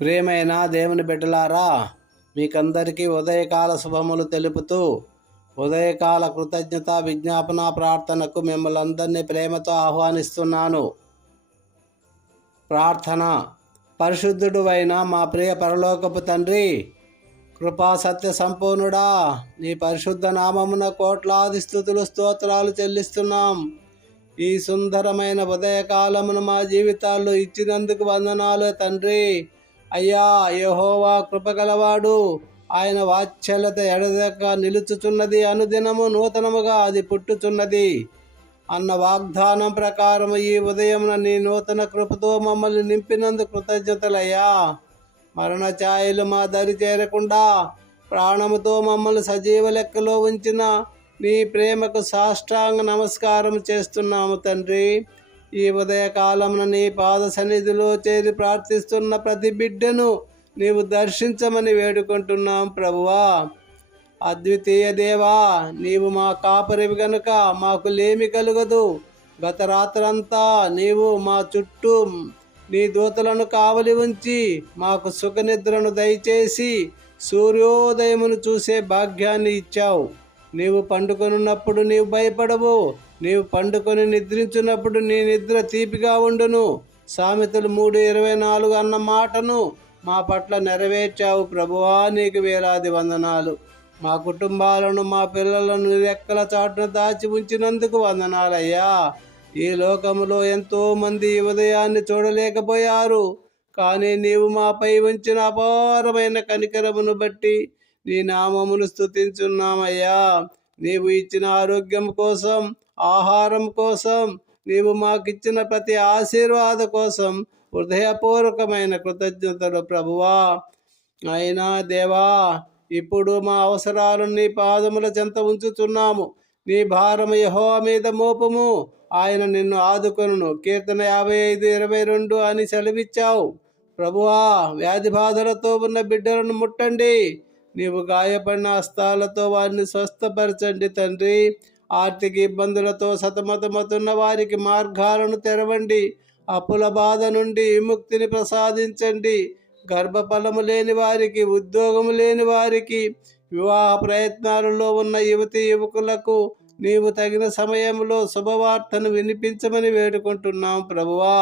ప్రియమైన దేవుని బిడ్డలారా, మీకందరికీ ఉదయకాల శుభములు తెలుపుతూ ఉదయకాల కృతజ్ఞత విజ్ఞాపన ప్రార్థనకు మిమ్మల్ని అందరినీ ప్రేమతో ఆహ్వానిస్తున్నాను. ప్రార్థన. పరిశుద్ధుడు అయిన మా ప్రియ పరలోకపు తండ్రి, కృపా సత్య సంపూర్ణుడా, నీ పరిశుద్ధ నామమున కోట్లాది స్తుతులు స్తోత్రాలు చెల్లిస్తున్నాం. ఈ సుందరమైన ఉదయకాలమును మా జీవితాల్లో ఇచ్చినందుకు వందనాలు తండ్రి. అయ్యా, యెహోవా కృపగలవాడు, ఆయన వాత్సల్యత ఎడదెక్క నిలుచుచున్నది, అనుదినము నూతనముగా అది పుట్టుచున్నది అన్న వాగ్దానం ప్రకారం ఈ ఉదయమున నీ నూతన కృపతో మమ్మల్ని నింపినందుకు కృతజ్ఞతలయ్యా. మరణ ఛాయలు మా దరి చేరకుండా ప్రాణముతో మమ్మల్ని సజీవ లెక్కలో ఉంచిన నీ ప్రేమకు సాష్టాంగ నమస్కారం చేస్తున్నాము తండ్రి. ఈ ఉదయకాలమున నీ పాద సన్నిధిలో చేరి ప్రార్థిస్తున్న ప్రతి బిడ్డను నీవు దర్శించమని వేడుకుంటున్నాం ప్రభువా. అద్వితీయ దేవా, నీవు మా కాపరివి గనుక మాకు లేమి కలుగదు. గత రాత్రంతా నీవు మా చుట్టూ నీ దూతలను కావలి ఉంచి మాకు సుఖనిద్రను దయచేసి సూర్యోదయమును చూసే భాగ్యాన్ని ఇచ్చావు. నీవు పండుకొనున్నప్పుడు నీవు భయపడవు, నీవు పండుకొని నిద్రించున్నప్పుడు నీ నిద్ర తీపిగా ఉండును. సామెతలు 3:24 అన్న మాటను మా పట్ల నెరవేర్చావు ప్రభువా. నీకు వేలాది వందనాలు. మా కుటుంబాలను, మా పిల్లలను రెక్కల చాటున దాచి ఉంచినందుకు వందనాలయ్యా. ఈ లోకములో ఎంతోమంది ఈ ఉదయాన్ని చూడలేకపోయారు, కానీ నీవు మాపై ఉంచిన అపారమైన కనికరమును బట్టి నీ నామమును స్తుతించున్నామయ్యా. నీవు ఇచ్చిన ఆరోగ్యం కోసం, ఆహారం కోసం, నీవు మాకిచ్చిన ప్రతి ఆశీర్వాద కోసం హృదయపూర్వకమైన కృతజ్ఞతలు ప్రభువా. అయినా దేవా, ఇప్పుడు మా అవసరాలను నీ పాదముల చెంత ఉంచుతున్నాము. నీ భారము యెహోవా మీద మోపము, ఆయన నిన్ను ఆదుకొనును. కీర్తన 55:22 అని సెలవిచ్చావు ప్రభువా. వ్యాధి బాధలతో ఉన్న బిడ్డలను ముట్టండి, నీవు గాయపడిన హస్తాలతో వారిని స్వస్థపరచండి తండ్రి. ఆర్థిక ఇబ్బందులతో సతమతమవుతున్న వారికి మార్గాలను తెరవండి. అప్పుల బాధ నుండి విముక్తిని ప్రసాదించండి. గర్భఫలము లేని వారికి, ఉద్యోగము లేని వారికి, వివాహ ప్రయత్నాలలో ఉన్న యువతి యువకులకు నీవు తగిన సమయంలో శుభవార్తను వినిపించమని వేడుకుంటున్నాం ప్రభువా.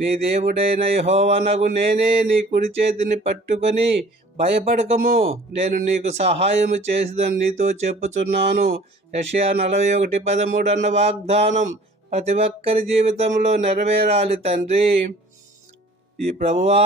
నీ దేవుడైన యెహోవానగు నేనే నీ కుడి చేతిని పట్టుకొని భయపడకము, నేను నీకు సహాయము చేసేదని నీతో చెప్పుచున్నాను. యెషయా 41:13 అన్న వాగ్దానం ప్రతి ఒక్కరి జీవితంలో నెరవేరాలి తండ్రి. ఈ ప్రభువా,